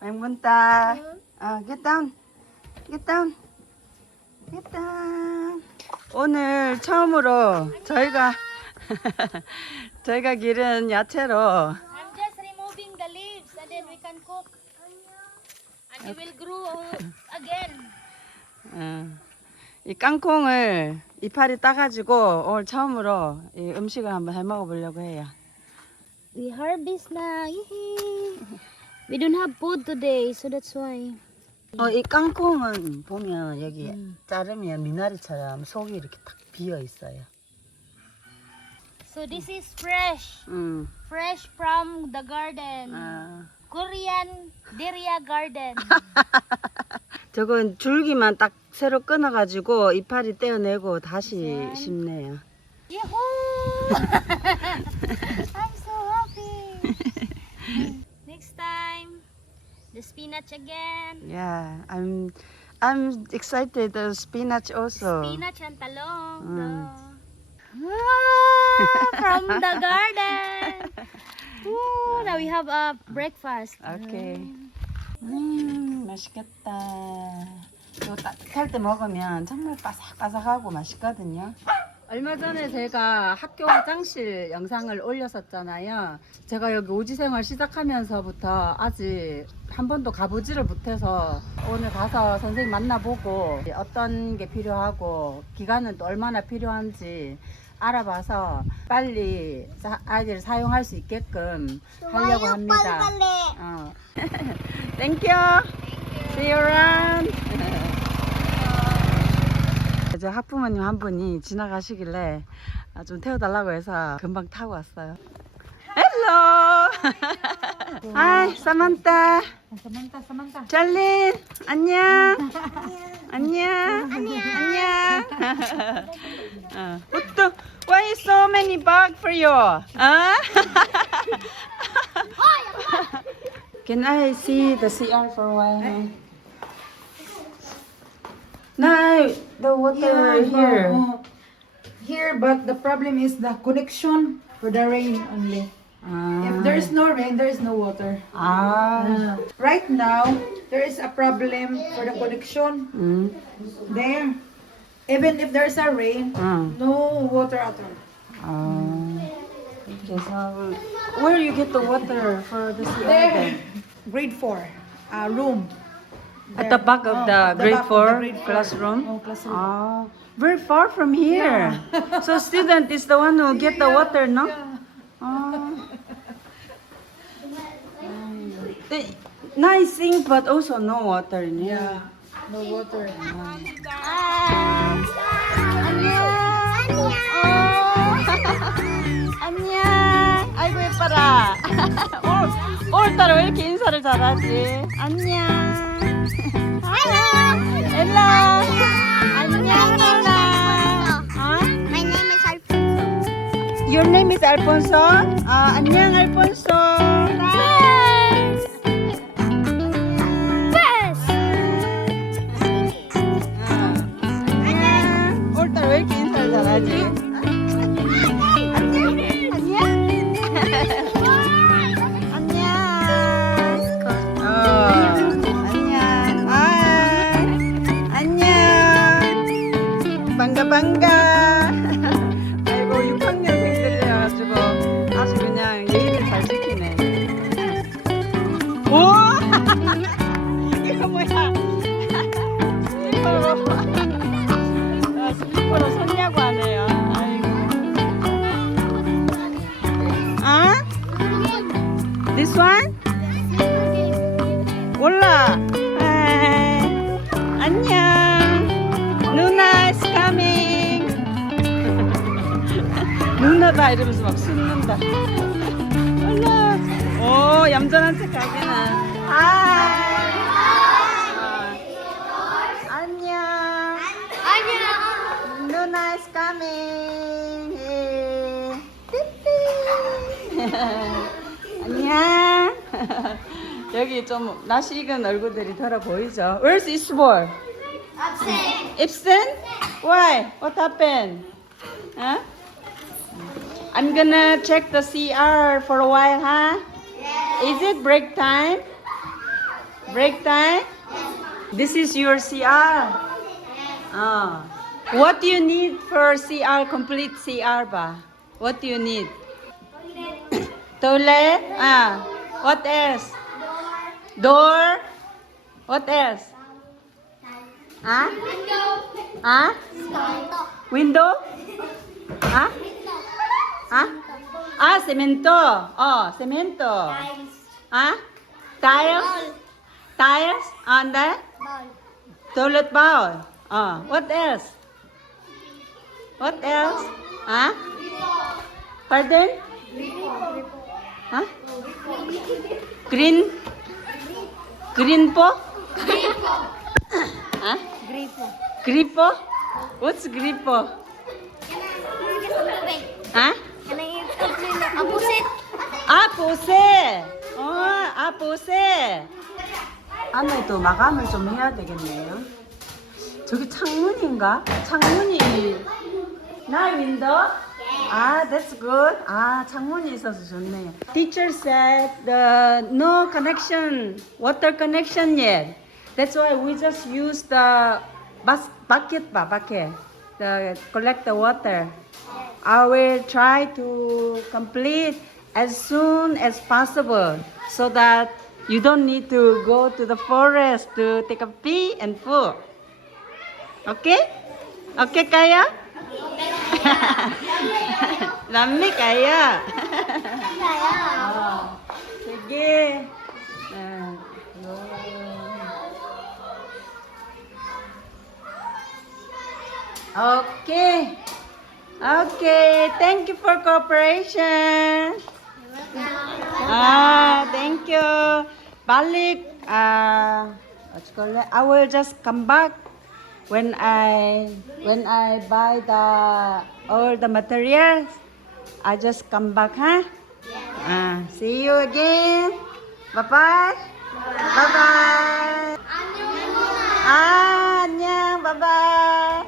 May munta. Get down. Get down. Get down. 오늘 처음으로 저희가 기른 야채로 I'm just removing the leaves and then we can cook. And it will grow again. 이 깡콩을 이파리 따가지고 오늘 처음으로 이 음식을 한번 해 먹어보려고 해요. We harvest na. We don't have food today, so that's why. 이 깡콩은 보면 여기 자르면 미나리처럼 속이 이렇게 딱 비어 있어요. So this is fresh. Fresh from the garden. Korean dahlia garden. 저건 줄기만 딱 새로 끊어가지고 이파리 떼어내고 다시 심네요. Yahoo! I'm so happy. Next time, the spinach again. Yeah, I'm excited. The spinach also. Spinach and talong. From the garden. Ooh, now we have a breakfast. Okay. 맛있겠다. 이거 따뜻할 때 먹으면 정말 바삭바삭하고 맛있거든요. 얼마 전에 제가 학교 화장실 영상을 올렸었잖아요. 제가 여기 오지 생활 시작하면서부터 아직 한 번도 가보지를 못해서 오늘 가서 선생님 만나보고 어떤 게 필요하고 기간은 또 얼마나 필요한지 알아봐서 빨리 아이들을 사용할 수 있게끔 하려고 합니다. Thank you. See you around. 저 학부모님 한 분이 지나가시길래 좀 태워달라고 해서 금방 타고 왔어요. Hello. Hi, Samantha. Samantha. 잘린. 안녕. 안녕. 안녕. Why so many bugs for you? Can I see the CR for a while? No, the water here, but the problem is the connection for the rain only. If there is no rain, there is no water. Right now, there is a problem for the connection there. Even if there is a rain, no water at all. Okay, so where you get the water for the CR There, then? grade 4, room. At the back of the grade back of 4 the grade 4. classroom? Oh, classroom. Very far from here. So student is the one who get the water, no? Nice thing, but also no water in here. Yeah, no water. 안녕. 아이고 예뻐라. 오늘따라 왜 이렇게 인사를 잘하지? 안녕. 엘라. 안녕 엘라. My name is Alfonso. Your name is Alfonso? 안녕 알폰소. 안녕. 오늘따라 왜 이렇게 인사를 잘하지? 반가. 아이고 6학년생들이라가지고 아주 그냥 예의를 잘 지키네. 오! 이거 뭐야? 슬리퍼로 손냐고 하네요. 아이고. This one? 몰라. 안녕. 누나 is coming. 누나다 이러면서 막 숨는다. 올라. 오 얌전한 척 하기는. 안녕. 누나 is coming. 안녕. 여기 좀 낯이 익은 얼굴들이 덜어 보이죠? Where's Isbor? Absent? Why? What happened? Huh? I'm gonna check the CR for a while, huh? Yeah. Is it break time? Break time? This is your CR. What do you need for CR? Complete CR ba? What do you need? Toilet? What else? Door? What else? Window? Cemento. Cemento. Tiles? Tiles on the toilet bowl. What else? What else? Pardon? Green? Green po? Gripo? What's gripo? 보세. 보세. 안에도 마감을 좀 해야 되겠네요. 저기 창문인가? 창문이 나 윈도? That's good. 창문이 있어서 좋네요. Teacher said no connection, water connection yet. That's why we just use the bucket, to collect the water. I will try to complete as soon as possible so that you don't need to go to the forest to take a pee and poo. Okay? Okay kayo? Lami kayo? Sige. Okay. Okay. Thank you for cooperation. Thank you. Balik. What you call it? I will just come back when I buy all the materials. I just come back, huh? See you again. Bye bye. Bye bye. 안녕. Bye bye.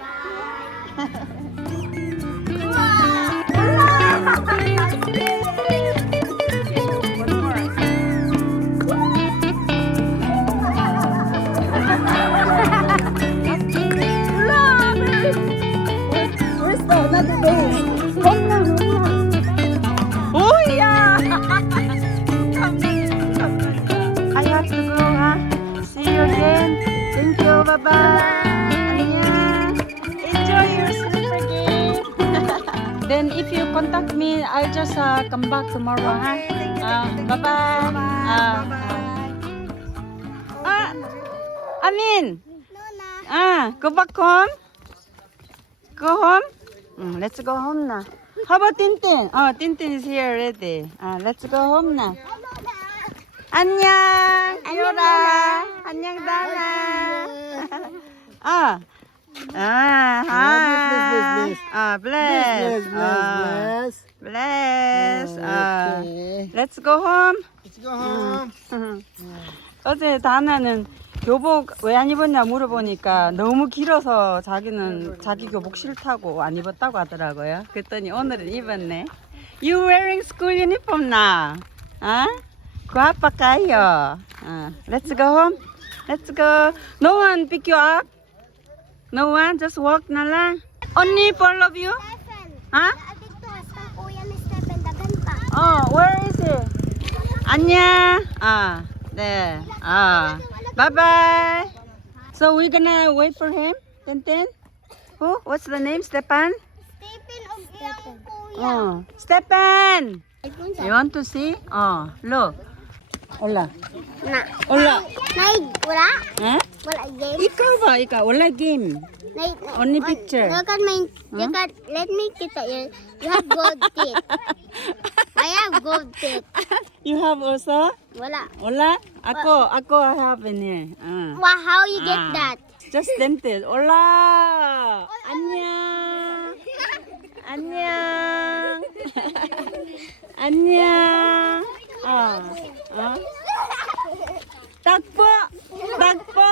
I have to go, huh? See you again. Thank you. Bye bye. 안녕. Enjoy your sleep again. Then if you contact me, I'll just come back tomorrow, huh? Bye bye. Amin. Go back home. Go home. Let's go home now. How about Tintin? Tintin is here already. Let's go home now. 안녕. 유라. 안녕 다나. Bless. Bless. Let's go home. Let's go home. 어제 다나는 교복 왜 안 입었냐 물어보니까 너무 길어서 자기는 자기 교복 싫다고 안 입었다고 하더라고요. 그랬더니 오늘은 입었네. You wearing school uniform now? Guapa kayo. Let's go home. Let's go. No one pick you up? No one? Just walk na lang? Only for all of you? Where is he? 안녕. 네. Bye bye. So we're gonna wait for him. Tintin? Who? What's the name? Stepan? Stepan. You want to see? Look. Hola. Hola. Wala. Wala game. Ikaw ba? Ikaw. Wala game. Only picture. Let me get it. You have gold teeth. I have gold teeth. You have also? Wala. Wala? Ako have in here. Wow, how you get that? Just dented. Hola. 안녕. 안녕. 안녕. 딱보. 딱보.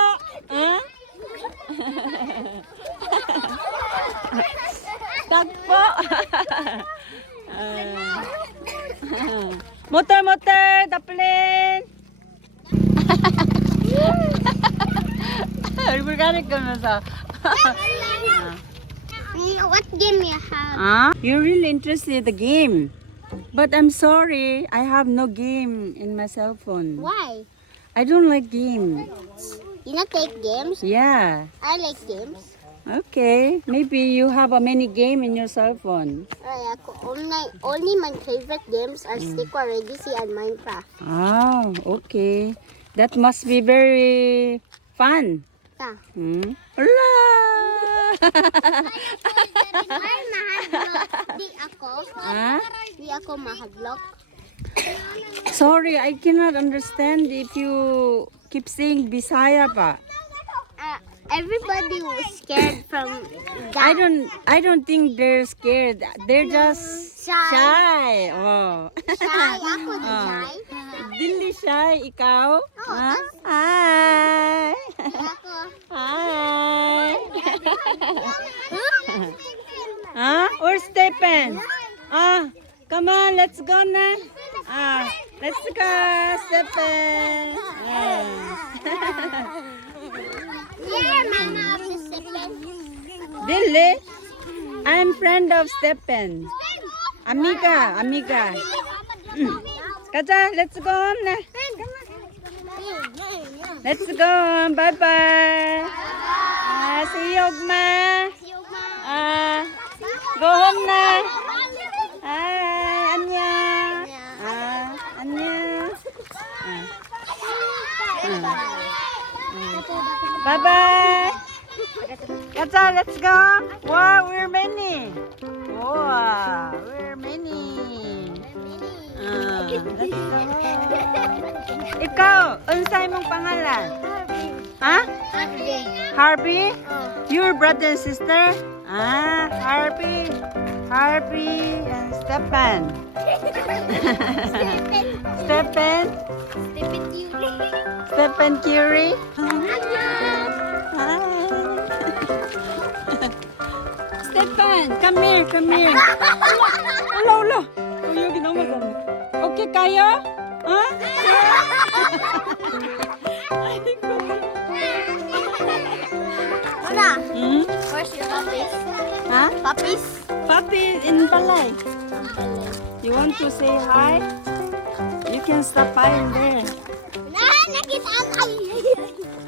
Motor, the plane. 가리키면서. What game you have? You're really interested in the game. But I'm sorry, I have no game in my cell phone. Why? I don't like games. You not take games? Yeah. I like games. Okay. Maybe you have a many game in your cell phone. Only my favorite games are Stick or Legacy and Minecraft. Oh, okay. That must be very fun. Yeah. Hola! Ay, mahadlok. Di ako mahadlok. Sorry, I cannot understand if you keep saying Bisaya pa. Everybody was scared from that. I don't think they're scared. They're just shy. Oh. Shy. Ako di shy. Dili shy, ikaw? Oo, Ha? Hi. Ako. Hi. Huh? Where's Stephen? Come on, let's go na. Let's go, Stephen. Yeah, mama of the second. Dili? I'm friend of Stephen. Amiga. Kaja, let's go home na. Let's go home. Bye-bye. See you, Ogma. Go home na. Hi, 안녕. 안녕. Bye-bye. Kaja, let's go. Wow, we're many. Wow, we're many. Let's go. Ikaw, unsay mong pangalan? Ha? Harvey? Your brother and sister? Harvey and Stephen. Stephen Curie. Stephen, come here. Ulo. 여기 넘어졌네. 오케이 가요? Una, 응? where's your puppies? Puppies? Puppies in balay. You want to say hi? You can stop by in there. Nakita ako.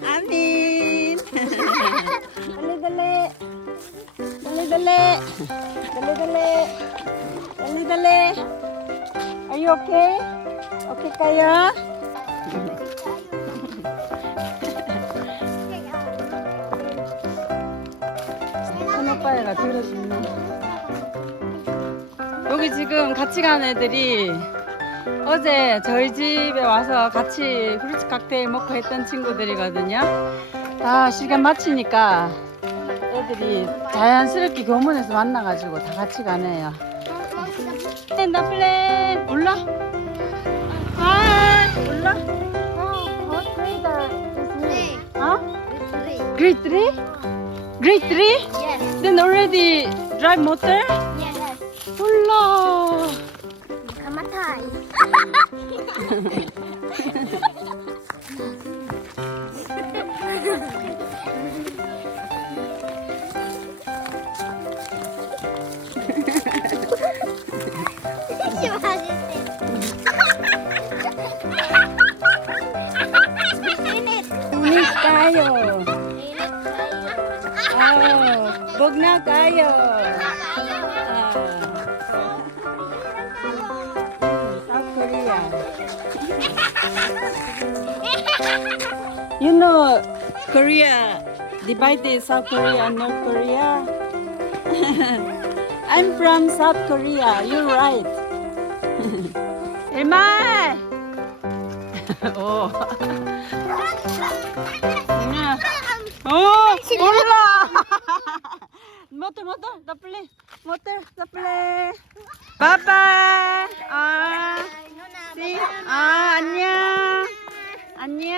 Amin! Dali. Are you okay? Okay kayo? 큰오빠애가 들어주네. 여기 지금 같이 간 애들이 어제 저희 집에 와서 같이 프루츠 칵테일 먹고 했던 친구들이거든요. 시간 마치니까 애들이 자연스럽게 교문에서 만나가지고 다 같이 가네요. 나 플랜 올라? 올라? What grade is he? Grade 3? Grade 3? Yes. Then already drive motor? Yes. 올라. Kamatay. Init tayo. Bog na tayo. South Korea. You know, Korea divided South Korea and North Korea. I'm from South Korea. You're right. 일말. 오. 몰라. 모터, 나 플레이. 나 플레이. 바이바이. See? 안녕. 안녕.